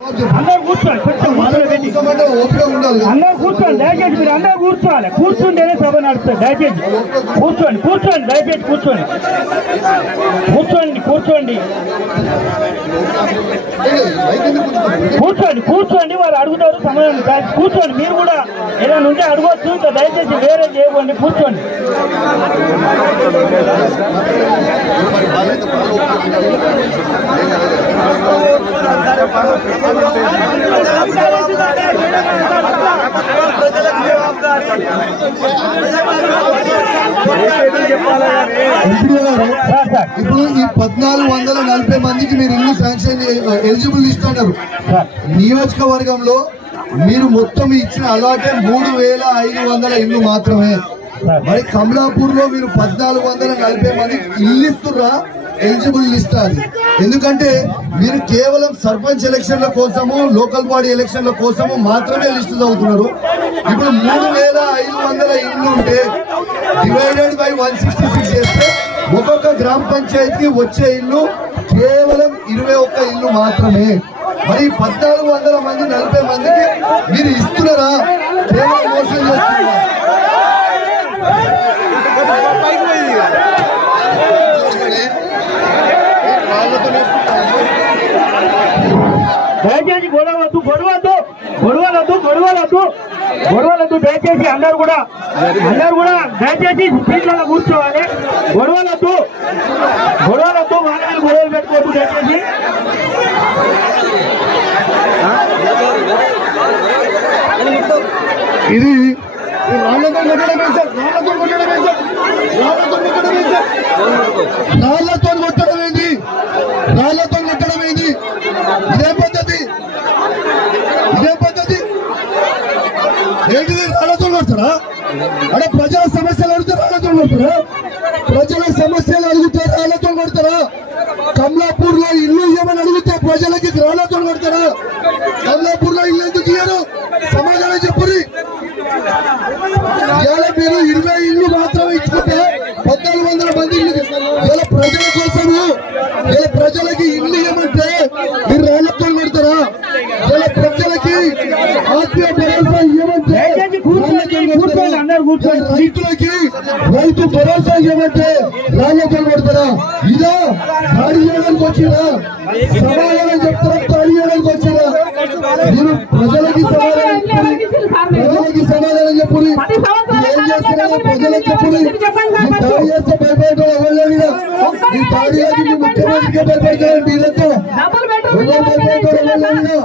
అందరూ కూర్చోండి, అందరూ కూర్చోండి. దయచేసి మీరు అందరూ కూర్చోవాలి. కూర్చుంటేనే సభ నడుస్తుంది. దయచేసి కూర్చోండి, కూర్చోండి, దయచేసి కూర్చోండి, కూర్చోండి, కూర్చోండి, కూర్చోండి, కూర్చోండి. వారు అడుగుతారు సమయం. కూర్చోండి, మీరు కూడా ఏదైనా ఉంటే అడగవచ్చు. ఇంకా దయచేసి వేరే చేయకండి, కూర్చోండి. ఇప్పుడు ఈ 1440 మందికి మీరు ఇల్లు శాంక్షన్ ఎలిజిబుల్ లిస్ట్ అన్నారు. నియోజకవర్గంలో మీరు మొత్తం ఇచ్చిన అలాటే 3500 ఇల్లు మాత్రమే. మరి కమలాపూర్ లో మీరు 1440 మందికి ఇల్లు ఇస్తున్నా ఎలిజిబుల్ లిస్ట్ అది. ఎందుకంటే మీరు కేవలం సర్పంచ్ ఎలక్షన్ల కోసము, లోకల్ బాడీ ఎలక్షన్ల కోసము మాత్రమే లిస్టు చదువుతున్నారు. ఇప్పుడు 3500 ఇల్లు ఉంటే డివైడెడ్ బై 166 చేస్తే ఒక్కొక్క గ్రామ పంచాయతీకి వచ్చే ఇల్లు కేవలం 21 ఇల్లు మాత్రమే. మరి 1440 మంది 40 మందికి మీరు ఇస్తున్నారా? కేవలం మోసం చేస్తున్నారా? దయచేసి గొడవద్దు, గొడవద్దు, గొడవలద్దు, గొడవలద్దు, గొడవలద్దు. దయచేసి అందరు కూడా దయచేసి సీట్లలో కూర్చోవాలి. గొడవలద్దు, గొడవలద్దు, వాళ్ళని గొడవలు పెట్టుకోవద్దు. దయచేసి ఇది రాళ్లతో కొట్టడమే సార్, రాళ్లతో కొట్టడమే సార్, రాళ్లతో కొట్టడమే సార్, రాళ్లతో కొట్టడమేంది, రాళ్లతో కొట్టడమేంది? ఇదే పద్ధతి, ఇదే పద్ధతి ఏంటిది? రాళ్లతో కొడతారా? అక్కడ ప్రజల సమస్యలు అడిగితే రాళ్లతో కొడతారా? ప్రజల సమస్యలు అడిగితే రాళ్లతో కొడతారా? కమలాపూర్ లో ఇల్లు ఇవ్వమని అడిగితే ప్రజలకి రాళ్లతో కొడతారా? కమలాపూర్ లో ఇల్లు ఎందుకు ఇయ్యరు? సమాధానం చెప్పురి. ఇలా మీరు 20 ఇల్లు మాత్రమే ఇచ్చుకుంటే 1400 మంది ఇల్లు ఇలా ప్రజల కోసము, ఇలా ప్రజలకి ఇల్లు ఇవ్వమంటే మీరు రాళ్లతో కొడతారా? ఇలా ప్రజలకి ఆత్మీయ భరోసా ఇవ్వమంటే రైతులకి రైతు భరోసా ఇవ్వమంటే రాళ్లతో కొడతారా? ఇదా దాడి చేయడానికి వచ్చినా? సమాధానం చెప్తారా? దాడి చేయడానికి వచ్చినా? మీరు ప్రజలకి సమాధానం చెప్పుని, ఏం చేస్తున్నారో ప్రజలకు చెప్పుని. దాడి చేస్తే భయపడటం ఎవరిగా? ఈ దాడి ముఖ్యమంత్రికి భయపడతారండి. ఇదంతా భయపడటం ఎవరిగా?